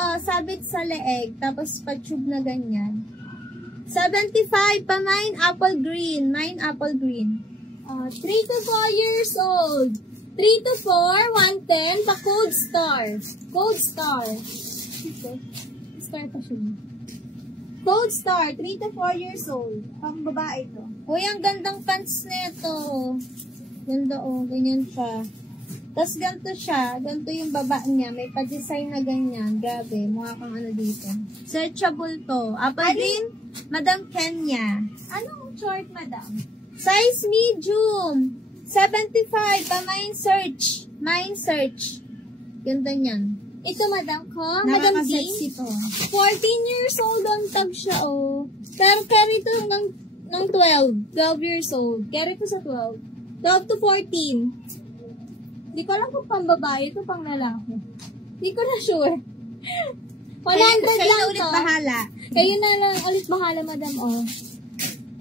Sabit sa leeg, tapos pa-tube na ganyan. 75 pa mine apple green. 3 to 4 years old. 3 to 4, 110 pa Code Star. Code Star. Star pa siya. Code Star, 3 to 4 years old. Pang babae to. Uy, ang gandang pants nito. Ganda ganyan siya. Tapos ganito siya. Ganito yung baba niya. May pa-design na ganyan. Grabe, mukha kang ano dito. Searchable to. Apple green, Madam Kenya. Anong short, Madam? Size medium. 75 pa Mine Search. Ganda niyan. Ito, Madam ko. Madam Jean. to. 14 years old ang tag siya, Pero carry to ng 12 years old. Carry to sa 12 to 14. Hindi ko alam kung pang babae ito, pang lalaki. Hindi ko na sure. 100 lang to. Kayo ulit bahala. Kayo na lang ulit bahala, Madam, 100